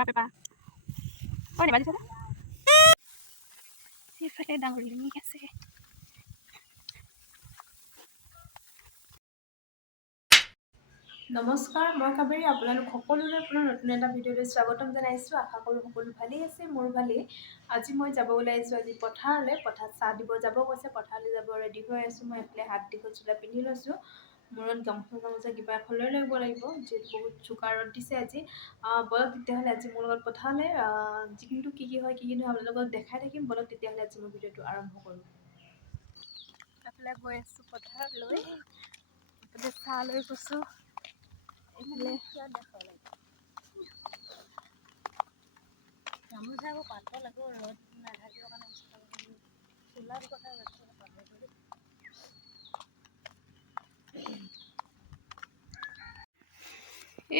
নৰা পেপা ঐ নেবাজি চাবা এইফালে ডাঙৰ লিঙি আছে। নমস্কাৰ, মই কাবেৰী। আপোনালোক সকলোৰে পুনৰ নতুন এটা ভিডিঅ'লৈ স্বাগতম জনাইছোঁ। আশা কৰোঁ সকলো ভালেই আছে, মোৰ ভালেই। আজি মই যাব ওলাইছোঁ আজি পথাৰলৈ। পথাৰত চাহ দিব যাব কৈছে, পথাৰলৈ যাব ৰেডি হৈ আছোঁ। মই এইফালে হাত দীঘল চোলা পিন্ধি লৈছোঁ, মূৰত গামোচা কিবা এখন লৈ ল'ব লাগিব, যিহেতু বহুত চোকা ৰ'দ দিছে আজি। বলক তেতিয়াহ'লে আজি মোৰ লগত পথাৰলৈ কিন্তু কি হয় আপোনালোকক দেখাই থাকিম। বলক তেতিয়াহ'লে আজি মই ভিডিঅ'টো আৰম্ভ কৰোঁ। এইফালে গৈ আছোঁ পথাৰলৈ, এইফালে চাহ লৈ গৈছোঁ। এইফালে গামোচা পাতল আকৌ ৰ'দ নাথাকিব কাৰণে চোলাৰ কথা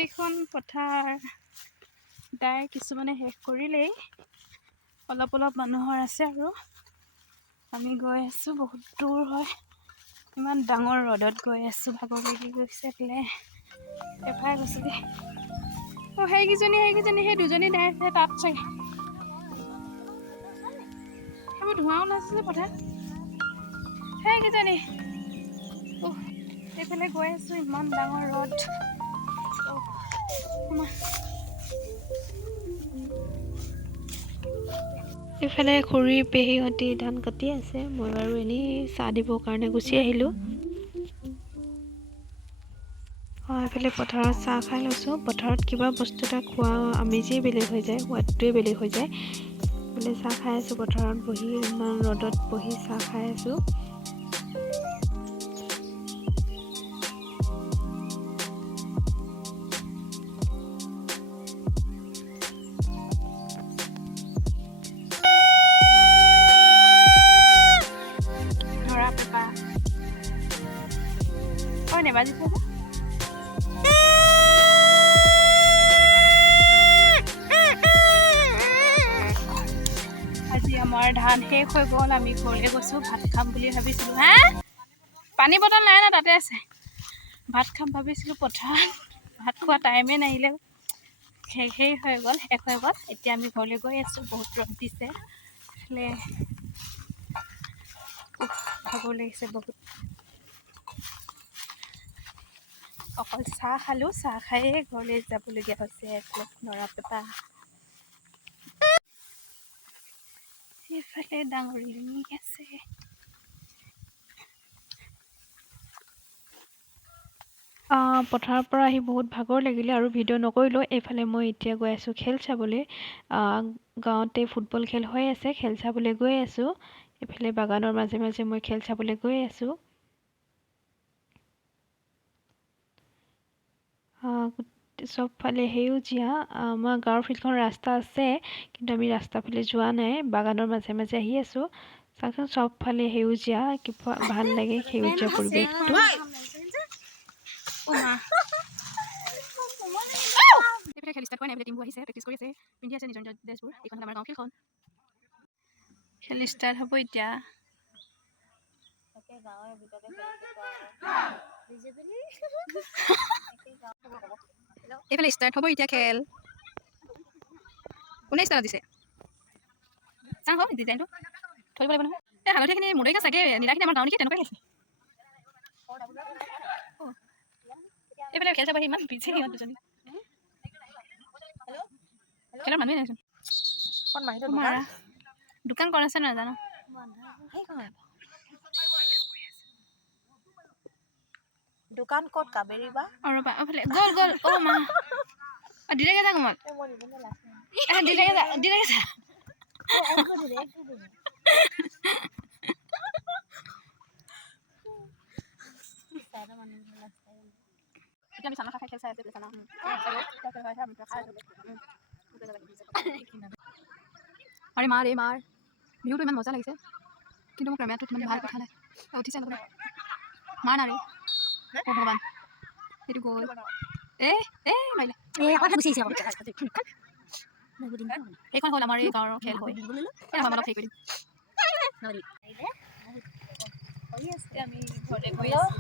এইখন পথাৰ দাই কিছুমানে শেষ কৰিলেই, অলপ মানুহৰ আছে আৰু আমি গৈ আছোঁ। বহুত দূৰ হয়, ইমান ডাঙৰ ৰ'দত গৈ আছোঁ, ভাগৰ লাগি গৈছে। এফাই গৈছোঁ দেই। সেইকেইজনী সেই দুজনী দাই আছে তাত চাগে। সেইবোৰ ধোঁৱা ওলাইছে যে পথাৰ সেইকেইজনী। এইফালে গৈ আছোঁ, ইমান ডাঙৰ ৰ'দ। এইফালে খুৰী পেহীহঁতি ধান কাটি আছে। মই বাৰু এনেই চাহ দিবৰ কাৰণে গুচি আহিলোঁ। এইফালে পথাৰত চাহ খাই লৈছোঁ। পথাৰত কিবা বস্তু এটা খোৱা আমেজেই বেলেগ হৈ যায়, সোৱাদটোৱে বেলেগ হৈ যায়। এইফালে চাহ খাই আছোঁ পথাৰত বহি, ইমান ৰ'দত বহি চাহ খাই আছোঁ। নৰা পেপা ঐ নেবাজি চাবা আজি আমাৰ ধান শেষ হৈ গ'ল। আমি ঘৰলৈ গৈছোঁ, ভাত খাম বুলি ভাবিছিলোঁ। পানী বটল নাই না, তাতে আছে। ভাত খাম ভাবিছিলোঁ পথাৰত, ভাত খোৱা টাইমেই নাহিলে, শেষ হৈ গ'ল। এতিয়া আমি ঘৰলৈ গৈ আছোঁ। বহুত ৰ'দ দিছে, ভাগৰ লাগিছে বহুত। অকল চাহ খালোঁ, চাহ খায়েই ঘৰলৈ যাবলগীয়া হৈছে। নৰা পেপা এইফালে ডাঙৰ লিঙি আছে। পথাৰৰ পৰা আহি বহুত ভাগৰ লাগিলে আৰু ভিডিঅ' নকৰিলোঁ। এইফালে মই এতিয়া গৈ আছোঁ খেল চাবলৈ। গাঁৱতে ফুটবল খেল হৈ আছে, খেল চাবলৈ গৈ আছোঁ। এইফালে বাগানৰ মাজে মাজে মই খেল চাবলৈ গৈ আছোঁ। চবফালে সেউজীয়া। আমাৰ গাঁৱৰ ফিল্ডখন ৰাস্তা আছে, কিন্তু আমি ৰাস্তা ফালে যোৱা নাই, বাগানৰ মাজে মাজে আহি আছোঁ। চাওকচোন, চবফালে সেউজীয়া, কিবা ভাল লাগে সেউজীয়া পৰিৱেশটো। খেল ষ্টাৰ্ট কৰা নাই, টিমবোৰ আহিছে, প্ৰেক্টিছ কৰি আছে, পিন্ধি আছে নিজৰ ড্ৰেছবোৰ। এইখন আমাৰ গাঁও ফিল্ডখন। খেল ষ্টাৰ্ট হ'ব এতিয়া। এইফালে ষ্টাৰ্ট হ'ব এতিয়া খেল। কোনে ষ্টাৰ্ট দিছে? চাওঁ হওক ডিজাইনটো থৈ দিব লাগিব নহয়। এই হালধীয়াখিনি মদৰিকা চাগে, নীলাখিনি আমাৰ গাঁও নেকি, তেনেকুৱাই আছে। এইফালে খেল চাব আহি ইমান বিজি সিহঁত দুজনী। খেলৰ মানুহে নাইচোন। দোকান ক'ত আছে নাজানো। দোকান ক'ত কাবেৰী বা? ৰ'বা, গ'ল মা। দিলেগে যা কোমল। দিলেগে যা। এতিয়া আমি চানা খাই খেল চাই আছোঁ। আৰে মাৰ ভিউটো ইমান মজা লাগিছে, কিন্তু মোৰ কেমেৰাটোত ইমান ভাল কথা নাই। উঠিছে নহয়, মাৰ না ৰে। ভগৱান, সেইটো গ'ল। মাৰিলে। সেইখন হ'ল আমাৰ এই গাঁৱৰ খেল হয়। আমাৰ অলপ হেৰি কৰি দিম। আমি ঘৰলৈ গৈ আছোঁ।